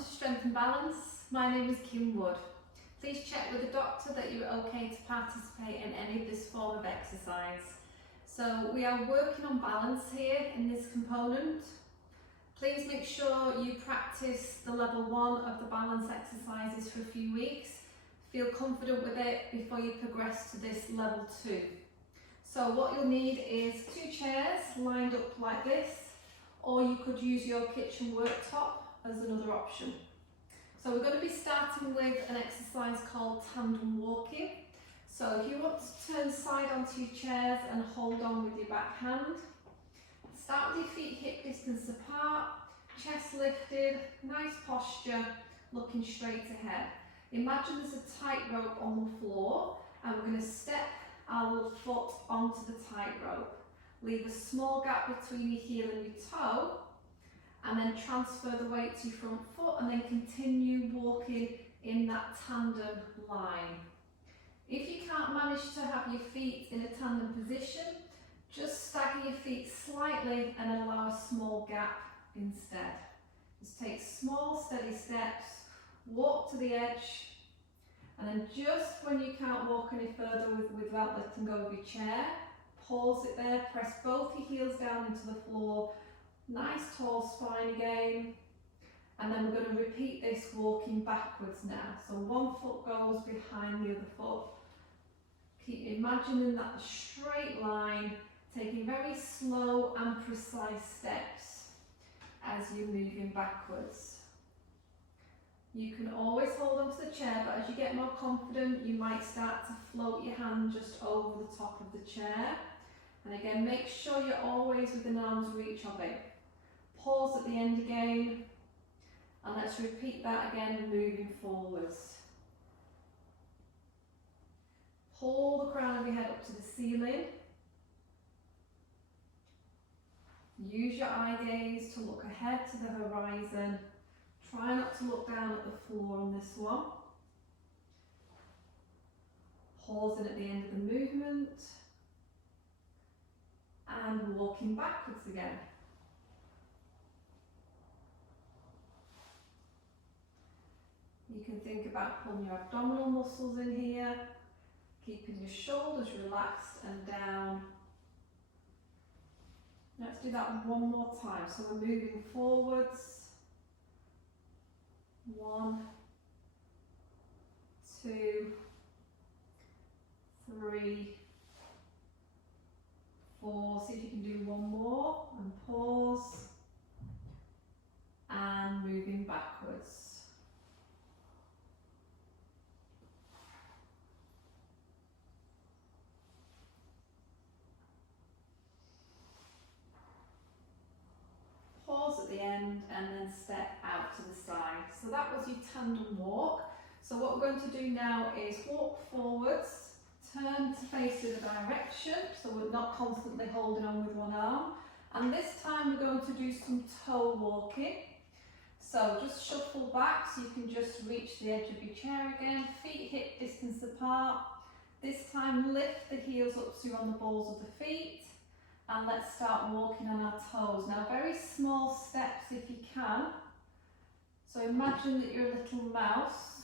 to Strength and Balance. My name is Kim Wood. Please check with the doctor that you're okay to participate in any of this form of exercise. So we are working on balance here in this component. Please make sure you practice the level 1 of the balance exercises for a few weeks. Feel confident with it before you progress to this level 2. So what you'll need is 2 chairs lined up like this, or you could use your kitchen worktop as another option. So we're going to be starting with an exercise called tandem walking. So if you want to turn side onto your chairs and hold on with your back hand, start with your feet hip distance apart, chest lifted, nice posture, looking straight ahead. Imagine there's a tightrope on the floor and we're going to step our little foot onto the tightrope. Leave a small gap between your heel and your toe, and then transfer the weight to your front foot and then continue walking in that tandem line. If you can't manage to have your feet in a tandem position, just stagger your feet slightly and allow a small gap instead. Just take small steady steps, walk to the edge, and then just when you can't walk any further without letting go of your chair, pause it there, press both your heels down into the floor, nice tall spine again, and then we're going to repeat this walking backwards now. So one foot goes behind the other foot. Keep imagining that straight line, taking very slow and precise steps as you're moving backwards. You can always hold onto the chair, but as you get more confident, you might start to float your hand just over the top of the chair. And again, make sure you're always within arm's reach of it. Pause at the end again, and let's repeat that again, moving forwards. Pull the crown of your head up to the ceiling. Use your eye gaze to look ahead to the horizon. Try not to look down at the floor on this one. Pausing at the end of the movement. And walking backwards again. You can think about pulling your abdominal muscles in here, keeping your shoulders relaxed and down. Let's do that one more time. So we're moving forwards. 1, 2, 3, 4. See if you can do one more and pause. And moving backwards. Pause at the end and then step out to the side. So that was your tandem walk. So what we're going to do now is walk forwards, turn to face the other direction, so we're not constantly holding on with one arm. And this time we're going to do some toe walking. So just shuffle back so you can just reach the edge of your chair again, feet hip distance apart. This time lift the heels up so you're on the balls of the feet. And let's start walking on our toes. Now very small steps if you can. So imagine that you're a little mouse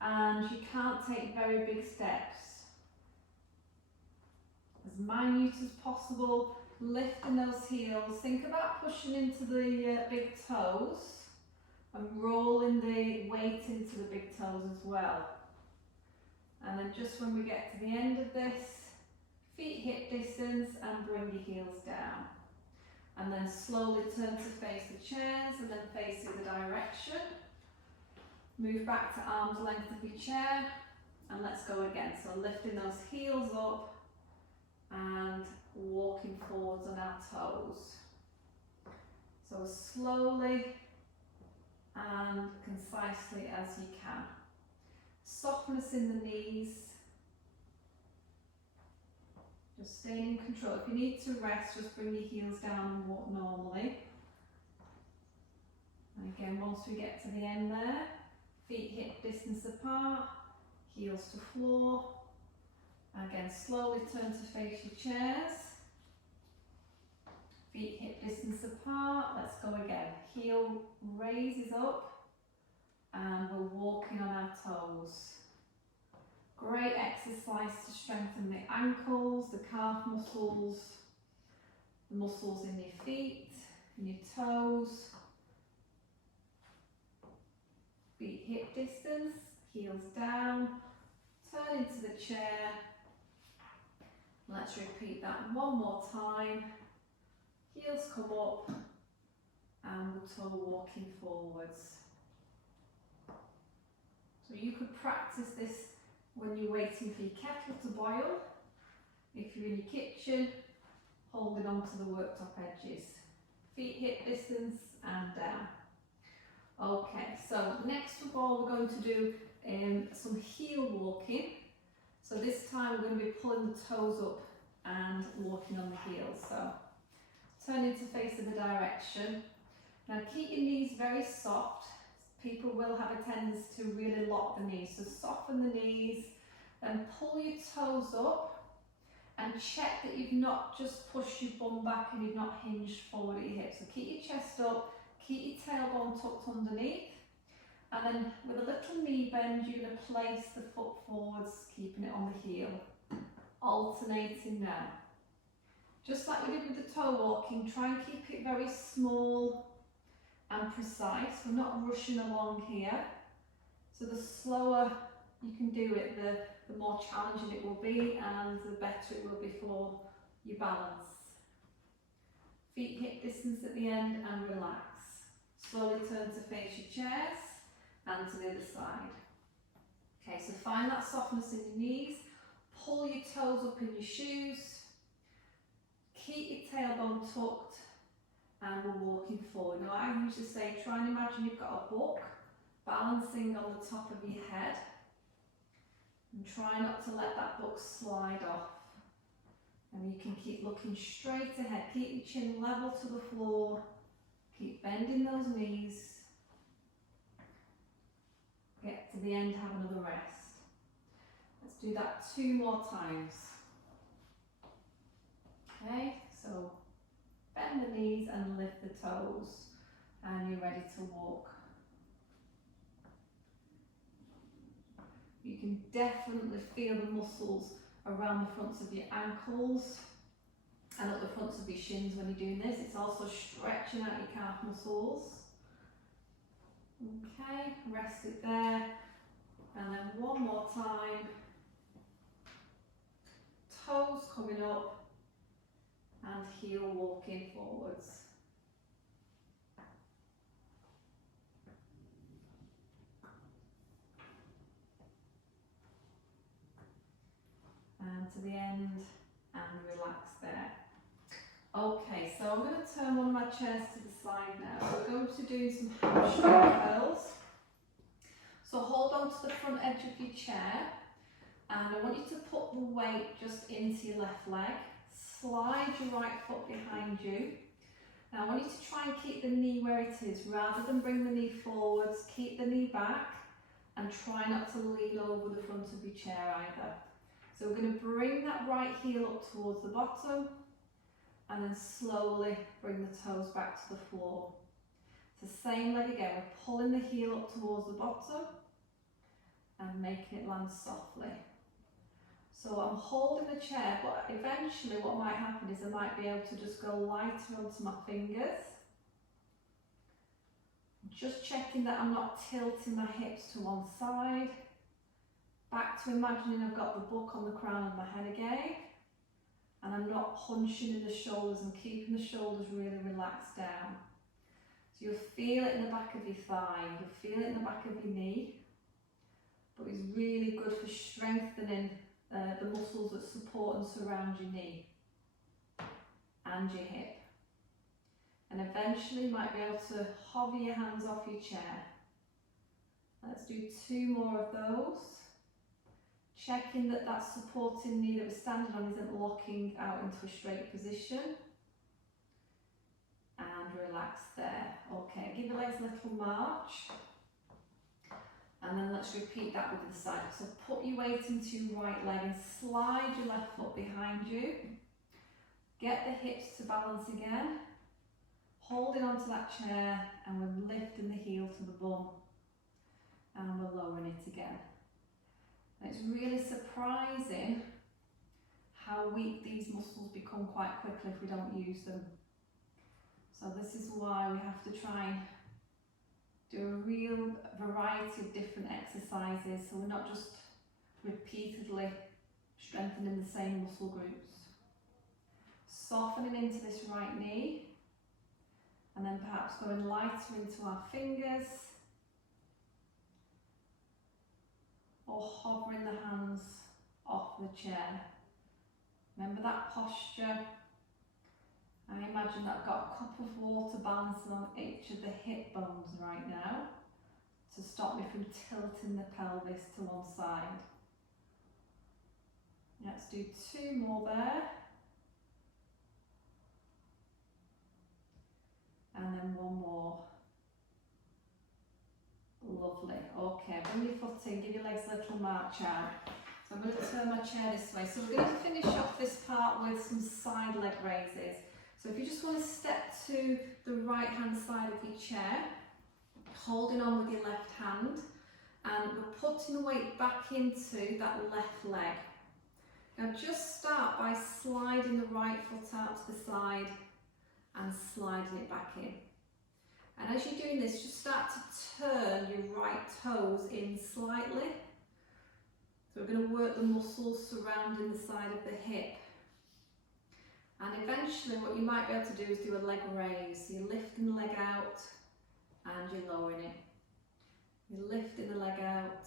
and you can't take very big steps. As minute as possible, lifting those heels. Think about pushing into the big toes and rolling the weight into the big toes as well. And then just when we get to the end of this, feet hip distance and bring your heels down. And then slowly turn to face the chairs and then face the other direction. Move back to arm's length of your chair and let's go again. So lifting those heels up and walking forwards on our toes. So slowly and concisely as you can. Softness in the knees. Just staying in control. If you need to rest, just bring your heels down and walk normally. And again, once we get to the end there, feet hip distance apart, heels to floor. Again, slowly turn to face your chairs. Feet hip distance apart. apart. Let's go again. Heel raises up and we're walking on our toes. Great exercise to strengthen the ankles, the calf muscles, the muscles in your feet, in your toes. Feet hip distance, heels down, turn into the chair. Let's repeat that one more time. Heels come up and the toe walking forwards. So you could practice this when you're waiting for your kettle to boil, if you're in your kitchen, holding on to the worktop edges. Feet hip distance and down. Okay, so next of all we're going to do some heel walking. So this time we're going to be pulling the toes up and walking on the heels. So turning to face in the direction. Now keep your knees very soft. People will have a tendency to really lock the knees. So soften the knees and pull your toes up and check that you've not just pushed your bum back and you've not hinged forward at your hips. So keep your chest up, keep your tailbone tucked underneath. And then with a little knee bend, you're going to place the foot forwards, keeping it on the heel. Alternating now. Just like we did with the toe walking, try and keep it very small and precise. We're not rushing along here. So the slower you can do it, the more challenging it will be and the better it will be for your balance. Feet hip distance at the end and relax. Slowly turn to face your chairs and to the other side. Okay, so find that softness in your knees. Pull your toes up in your shoes. Keep your tailbone tucked and we're walking forward. Now I usually say try and imagine you've got a book balancing on the top of your head. And try not to let that book slide off. And you can keep looking straight ahead. Keep your chin level to the floor. Keep bending those knees. Get to the end, have another rest. Let's do that 2 more times. Okay, so bend the knees and lift the toes. And you're ready to walk. You can definitely feel the muscles around the fronts of your ankles and at the fronts of your shins when you're doing this. It's also stretching out your calf muscles. Okay, rest it there. And then one more time. Toes coming up and heel walking forwards. And to the end and relax there. Okay, so I'm going to turn one of my chairs to the side now. So we're going to do some hamstring curls. So hold on to the front edge of your chair and I want you to put the weight just into your left leg. Slide your right foot behind you. Now I want you to try and keep the knee where it is rather than bring the knee forwards. Keep the knee back and try not to lean over the front of your chair either. So we're going to bring that right heel up towards the bottom and then slowly bring the toes back to the floor. It's the same leg again, we're pulling the heel up towards the bottom and making it land softly. So I'm holding the chair, but eventually what might happen is I might be able to just go lighter onto my fingers. Just checking that I'm not tilting my hips to one side. Back to imagining I've got the book on the crown of my head again. And I'm not hunching in the shoulders and keeping the shoulders really relaxed down. So you'll feel it in the back of your thigh, you'll feel it in the back of your knee. But it's really good for strengthening the muscles that support and surround your knee and your hip. And eventually you might be able to hover your hands off your chair. Let's do 2 more of those. Checking that that supporting knee that we're standing on isn't locking out into a straight position. And relax there. Okay, give your legs a little march. And then let's repeat that with the side. So put your weight into your right leg and slide your left foot behind you. Get the hips to balance again. holding onto that chair, and we're lifting the heel to the bum, and we're lowering it again. And it's really surprising how weak these muscles become quite quickly if we don't use them. So this is why we have to try and do a real variety of different exercises, so we're not just repeatedly strengthening the same muscle groups. Softening into this right knee, and then perhaps going lighter into our fingers, or hovering the hands off the chair. Remember that posture. I imagine that I've got a cup of water balancing on each of the hip bones right now to stop me from tilting the pelvis to one side. Let's do 2 more there. And then 1 more. Lovely. Okay, bring your foot in, give your legs a little march out. So I'm going to turn my chair this way. So we're going to finish off this part with some side leg raises. So if you just want to step to the right hand side of your chair, holding on with your left hand, and we're putting the weight back into that left leg. Now just start by sliding the right foot out to the side and sliding it back in. And as you're doing this, just start to turn your right toes in slightly. So we're going to work the muscles surrounding the side of the hip. And eventually what you might be able to do is do a leg raise. So you're lifting the leg out and you're lowering it. You're lifting the leg out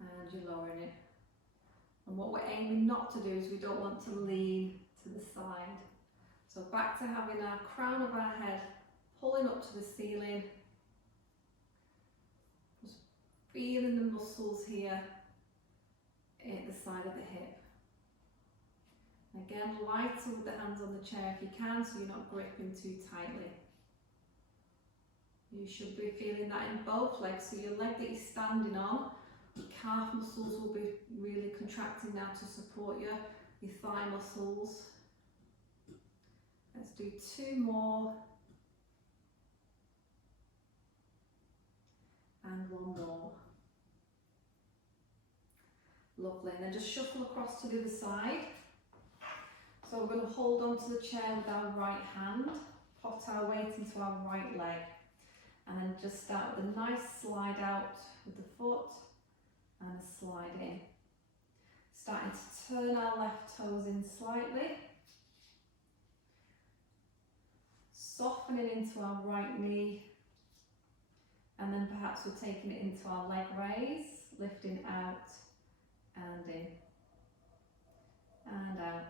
and you're lowering it. And what we're aiming not to do is we don't want to lean to the side. So back to having our crown of our head pulling up to the ceiling. Just feeling the muscles here at the side of the hip. Again, lighter with the hands on the chair if you can, so you're not gripping too tightly. You should be feeling that in both legs, so your leg that you're standing on, your calf muscles will be really contracting now to support your thigh muscles. Let's do 2 more. And 1 more. Lovely, and then just shuffle across to the other side. So we're going to hold onto the chair with our right hand, pot our weight into our right leg, and then just start with a nice slide out with the foot and a slide in. Starting to turn our left toes in slightly, softening into our right knee, and then perhaps we're taking it into our leg raise, lifting out and in, and out,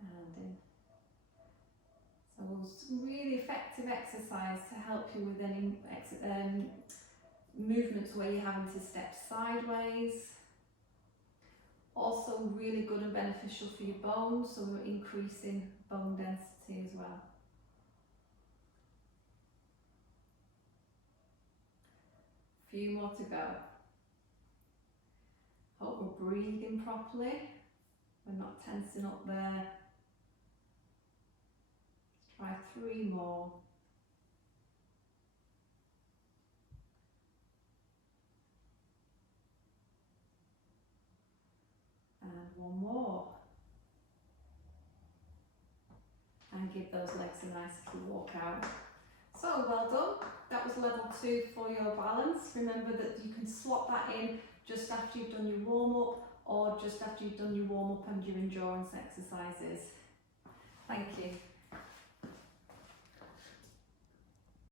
and in. So it's a really effective exercise to help you with any movements where you're having to step sideways. Also really good and beneficial for your bones, so we're increasing bone density as well. Few more to go. Hope we're breathing properly. We're not tensing up there. Let's try 3 more. And 1 more. And give those legs a nice little walk out. So well done. That was level 2 for your balance. Remember that you can swap that in just after you've done your warm-up or just after you've done your warm-up and your endurance exercises. Thank you.